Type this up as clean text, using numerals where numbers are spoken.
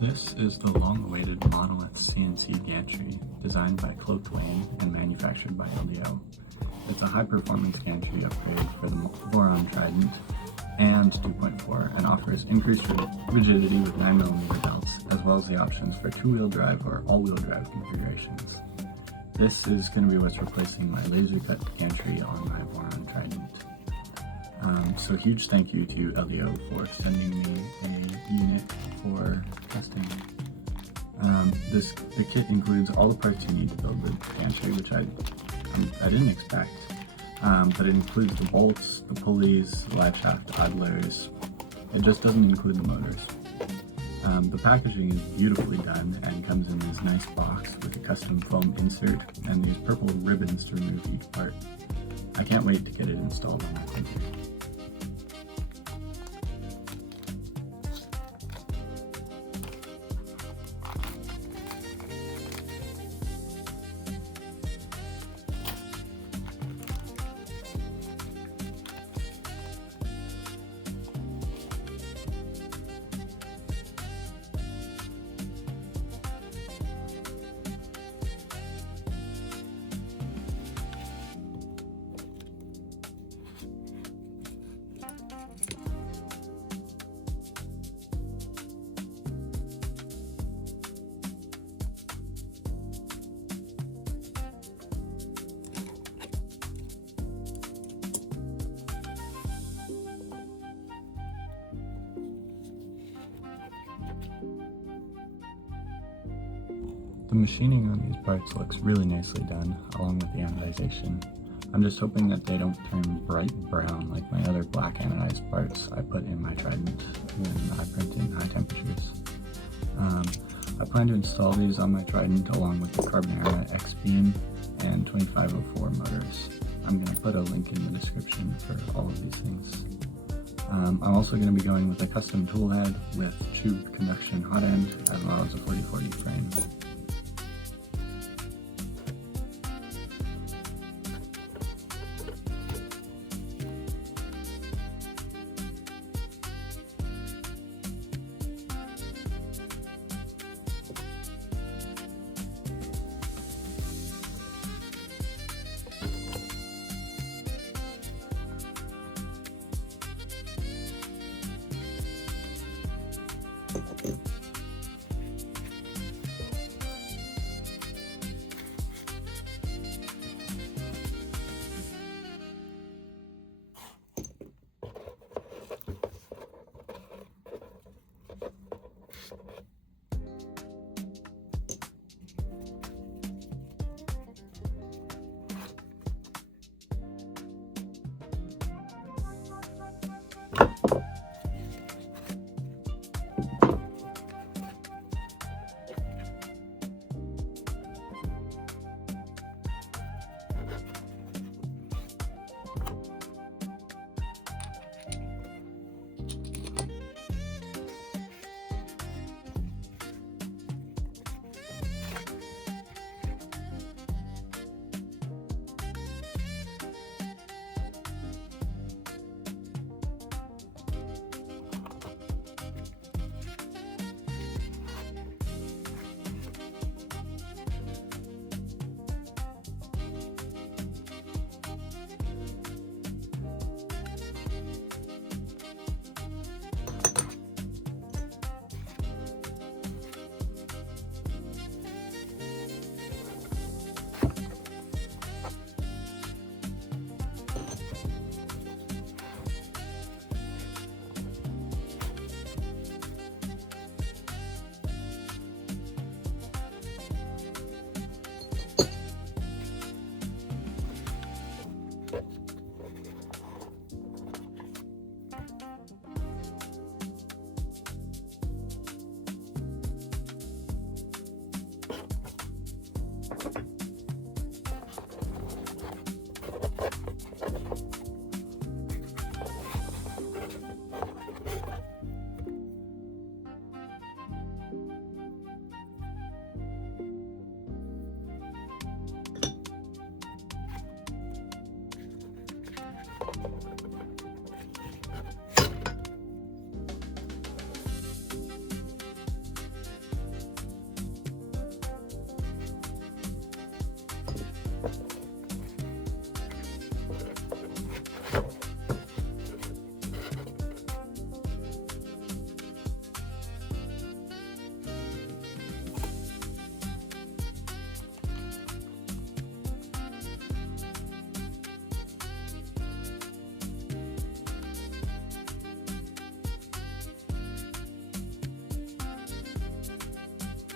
This is the long-awaited monolith CNC gantry designed by Cloaked Lane and manufactured by LDO. It's a high-performance gantry upgrade for the Voron Trident and 2.4 and offers increased rigidity with 9mm belts, as well as the options for two-wheel drive or all-wheel drive configurations. This is going to be what's replacing my laser cut gantry on my Voron Trident. So huge thank you to LDO for sending me a unit for testing. The kit includes all the parts you need to build the gantry, which I didn't expect, but it includes the bolts, the pulleys, the live shaft idlers. It just doesn't include the motors. The packaging is beautifully done and comes in this nice box with a custom foam insert and these purple ribbons to remove each part. I can't wait to get it installed on my printer. The machining on these parts looks really nicely done, along with the anodization. I'm just hoping that they don't turn bright brown like my other black anodized parts I put in my Trident when I print in high temperatures. I plan to install these on my Trident along with the Carbonara X-Beam and 2504 motors. I'm going to put a link in the description for all of these things. I'm also going to be going with a custom tool head with tube conduction hot end as well as a 4040 frame.